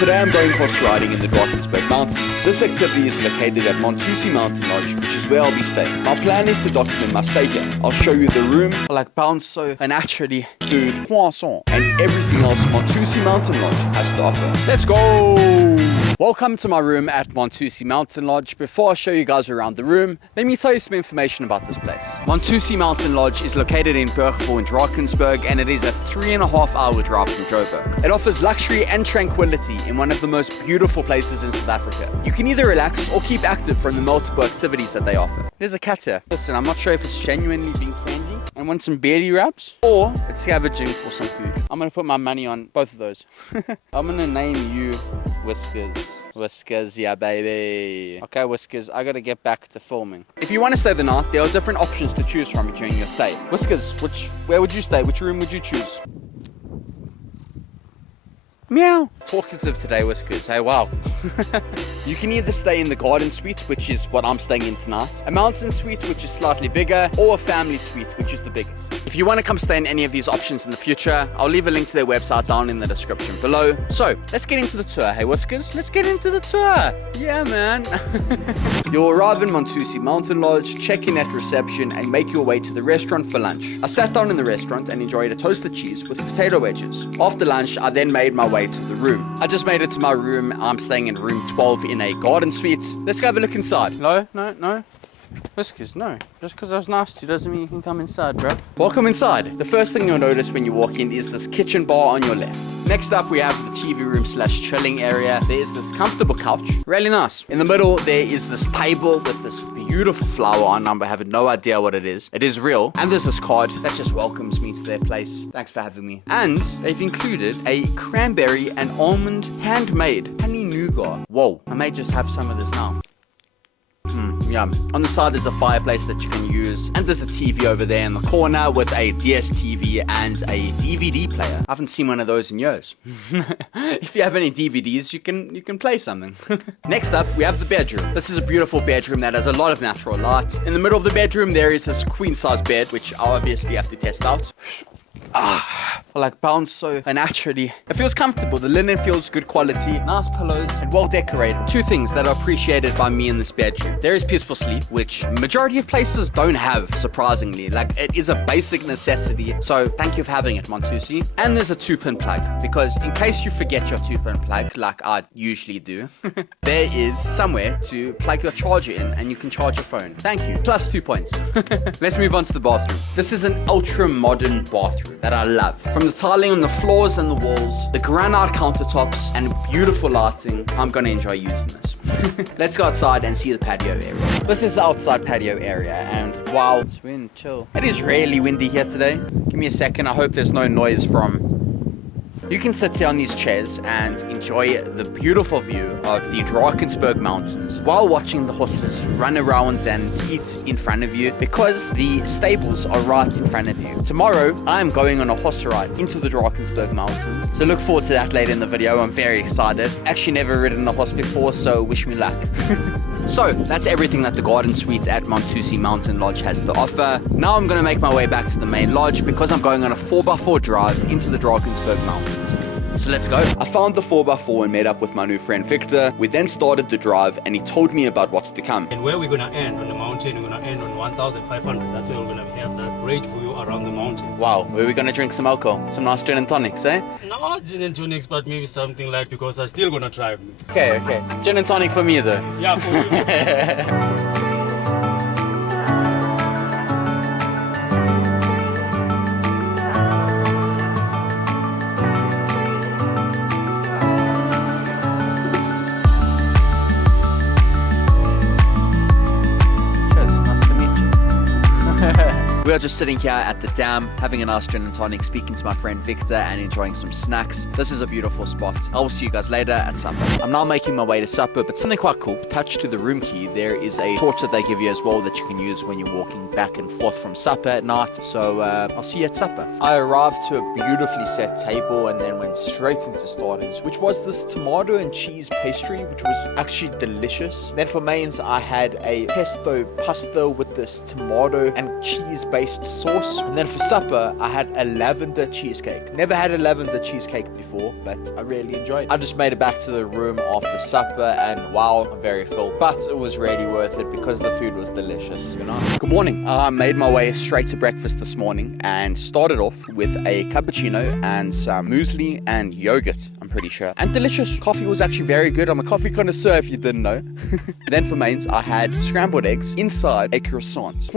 Today I'm going horse riding in the Drakensberg mountains. This activity is located at Montusi Mountain Lodge, which is where I'll be staying. My plan is to document my stay here. I'll show you the room, like bouncer, and naturally food, croissant, and everything else Montusi Mountain Lodge has to offer. Let's go! Welcome to my room at Montusi Mountain Lodge. Before I show you guys around the room, let me tell you some information about this place. Montusi Mountain Lodge is located in Bergville in Drakensberg, and it is a 3.5 hour drive from Joburg. It offers luxury and tranquility in one of the most beautiful places in South Africa. You can either relax or keep active from the multiple activities that they offer. There's a cat here. Listen, I'm not sure if it's genuinely being friendly and want some berry wraps, or it's scavenging for some food. I'm gonna put my money on both of those. I'm gonna name you Whiskers. Whiskers, yeah baby. Okay, Whiskers, I gotta get back to filming. If you want to stay the night, there are different options to choose from during your stay. Whiskers, where would you stay? Which room would you choose? Meow. Talkative today, Whiskers. Hey, wow. You can either stay in the garden suite, which is what I'm staying in tonight, a mountain suite, which is slightly bigger, or a family suite, which is the biggest. If you want to come stay in any of these options in the future, I'll leave a link to their website down in the description below. So, let's get into the tour. Hey, Whiskers, let's get into the tour. Yeah, man. You'll arrive in Montusi Mountain Lodge, check in at reception, and make your way to the restaurant for lunch. I sat down in the restaurant and enjoyed a toasted cheese with potato wedges. After lunch, I then made my way to the room. I just made it to my room. I'm staying in room 12 in a garden suite. Let's go have a look inside. No. Whiskers, no. Just because I was nasty doesn't mean you can come inside, bro. Welcome inside. The first thing you'll notice when you walk in is this kitchen bar on your left. Next up, we have the TV room / chilling area. There is this comfortable couch. Really nice. In the middle, there is this table with this beautiful flower on. I have no idea what it is. It is real. And there's this card that just welcomes me to their place. Thanks for having me. And they've included a cranberry and almond handmade honey nougat. Whoa, I may just have some of this now. Yum. On the side there's a fireplace that you can use, and there's a TV over there in the corner with a DSTV and a DVD player. I haven't seen one of those in years. If you have any DVDs, you can play something. Next up, we have the bedroom. This is a beautiful bedroom that has a lot of natural light. In the middle of the bedroom there is this queen size bed, which I obviously have to test out. Like bounce so naturally. It feels comfortable. The linen feels good quality, nice pillows, and well decorated. Two things that are appreciated by me in this bedroom. There is peaceful sleep, which majority of places don't have, surprisingly. Like, it is a basic necessity, so thank you for having it, Montusi. And there's a 2-pin plug, because in case you forget your 2-pin plug, like I usually do, there is somewhere to plug your charger in and you can charge your phone. Thank you. Plus 2 points. Let's move on to the bathroom. This is an ultra modern bathroom that I love. From the tiling on the floors and the walls, the granite countertops, and beautiful lighting, I'm gonna enjoy using this. Let's go outside and see the patio area. This is the outside patio area, and wow, it's wind chill. It is really windy here today. Give me a second, I hope there's no noise from... You can sit here on these chairs and enjoy the beautiful view of the Drakensberg mountains while watching the horses run around and eat in front of you, because the stables are right in front of you. Tomorrow, I'm going on a horse ride into the Drakensberg mountains, so look forward to that later in the video. I'm very excited. Actually never ridden a horse before, so wish me luck. So, that's everything that the garden suite at Montusi Mountain Lodge has to offer. Now I'm going to make my way back to the main lodge because I'm going on a 4x4 drive into the Drakensberg mountains. So let's go. I found the 4x4 and met up with my new friend Victor. We then started the drive and he told me about what's to come. And where we're going to end on the mountain, we're going to end on 1,500. That's where we're going to have that great view around the mountain. Wow, where are we going to drink some alcohol? Some nice gin and tonics, eh? Not gin and tonics, but maybe something light because I'm still going to try. Okay. Gin and tonic for me though. Yeah, for you. We are just sitting here at the dam, having a nice gin and tonic, speaking to my friend Victor and enjoying some snacks. This is a beautiful spot. I will see you guys later at supper. I'm now making my way to supper, but something quite cool. Attached to the room key, there is a torch that they give you as well that you can use when you're walking back and forth from supper at night. So I'll see you at supper. I arrived to a beautifully set table and then went straight into starters, which was this tomato and cheese pastry, which was actually delicious. Then for mains, I had a pesto pasta with this tomato and cheese based based sauce. And then for supper, I had a lavender cheesecake. Never had a lavender cheesecake before, but I really enjoyed it. I just made it back to the room after supper, and wow, I'm very full. But it was really worth it because the food was delicious. Good morning. I made my way straight to breakfast this morning and started off with a cappuccino and some muesli and yogurt, I'm pretty sure. And delicious. Coffee was actually very good. I'm a coffee connoisseur if you didn't know. Then for mains, I had scrambled eggs inside a croissant.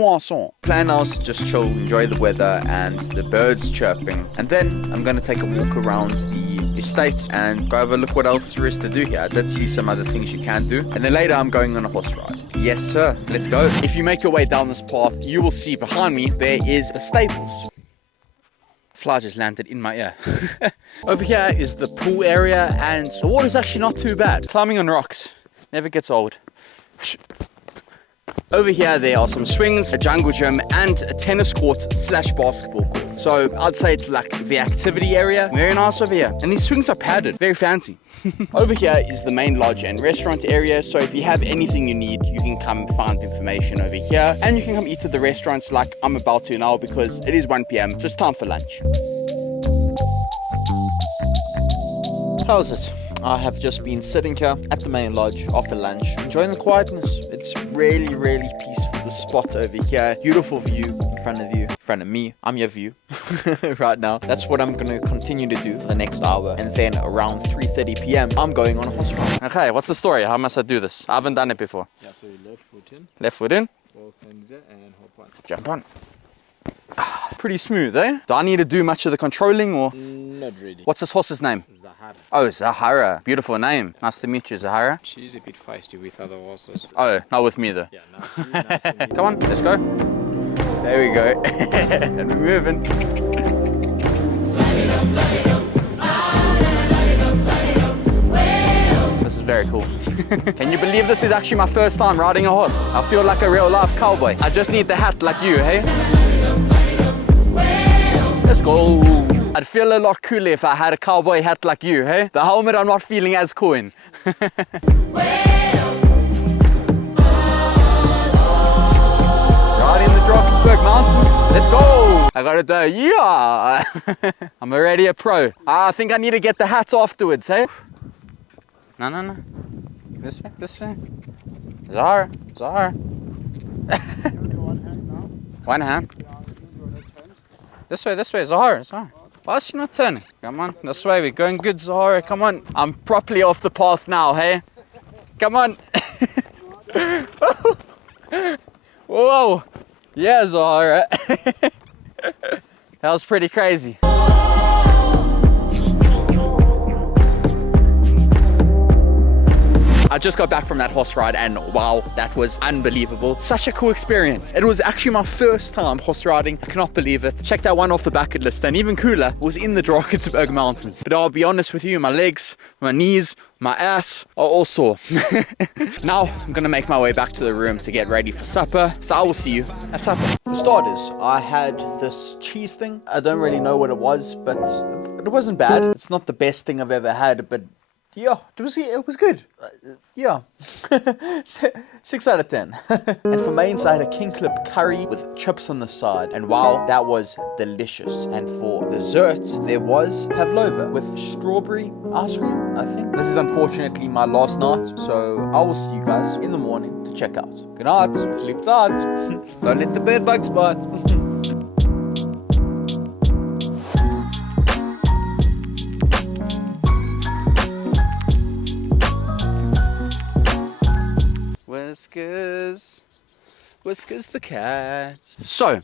Plan now is to just chill, enjoy the weather and the birds chirping. And then I'm going to take a walk around the estate and go have a look what else there is to do here. I did see some other things you can do. And then later I'm going on a horse ride. Yes, sir. Let's go. If you make your way down this path, you will see behind me there is a stables. Fly just landed in my ear. Over here is the pool area, and the water's actually not too bad. Climbing on rocks never gets old. Over here there are some swings, a jungle gym and a tennis court / basketball court. So I'd say it's like the activity area. Very nice over here. And these swings are padded, very fancy. Over here is the main lodge and restaurant area. So if you have anything you need, you can come find information over here. And you can come eat at the restaurants like I'm about to now because it is 1 p.m. So it's time for lunch. How's it? I have just been sitting here at the main lodge after lunch, enjoying the quietness. It's really, really peaceful. The spot over here, beautiful view in front of you, in front of me. I'm your view right now. That's what I'm going to continue to do for the next hour. And then around 3:30 p.m., I'm going on a horse ride. Okay, what's the story? How must I do this? I haven't done it before. Yeah, so you left foot in. Left foot in. Both hands there and hop on. Jump on. Pretty smooth, eh? Do I need to do much of the controlling or? Not really. What's this horse's name? Zahara. Oh, Zahara. Beautiful name. Nice to meet you, Zahara. She's a bit feisty with other horses. Oh, not with me though. Yeah, no, she's nice to meet. Come on, let's go. There we go. And we're moving. This is very cool. Can you believe this is actually my first time riding a horse? I feel like a real life cowboy. I just need the hat like you, hey? Let's go. I'd feel a lot cooler if I had a cowboy hat like you, hey? The helmet I'm not feeling as cool in. Riding the Drakensberg mountains. Let's go. I got it there. Yeah. I'm already a pro. I think I need to get the hat afterwards, hey? No. This way. Zahara. One hand. This way, Zahara. Why is she not turning? Come on, this way, we're going good, Zahara, come on. I'm properly off the path now, hey? Come on. Whoa. Yeah, Zahara. That was pretty crazy. I just got back from that horse ride and wow, that was unbelievable. Such a cool experience. It was actually my first time horse riding. I cannot believe it. Check that one off the bucket list, and even cooler was in the Drakensberg mountains. But I'll be honest with you, my legs, my knees, my ass are all sore. Now I'm gonna make my way back to the room to get ready for supper. So I will see you at supper. For starters, I had this cheese thing. I don't really know what it was, but it wasn't bad. It's not the best thing I've ever had, but yeah, it was good. Yeah. 6 out of 10. And for mains, I had a king clip curry with chips on the side. And wow, that was delicious. And for dessert, there was pavlova with strawberry ice cream, I think. This is unfortunately my last night, so I will see you guys in the morning to check out. Good night. Sleep tight. Don't let the bed bugs bite. Whiskers the cat. So,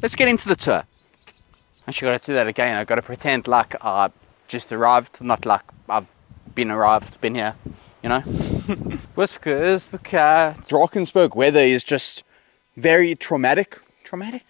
let's get into the tour. Actually, gotta do that again. I gotta pretend like I just arrived, not like I've been here, you know? Whiskers the cat. Drakensberg weather is just very traumatic. Traumatic?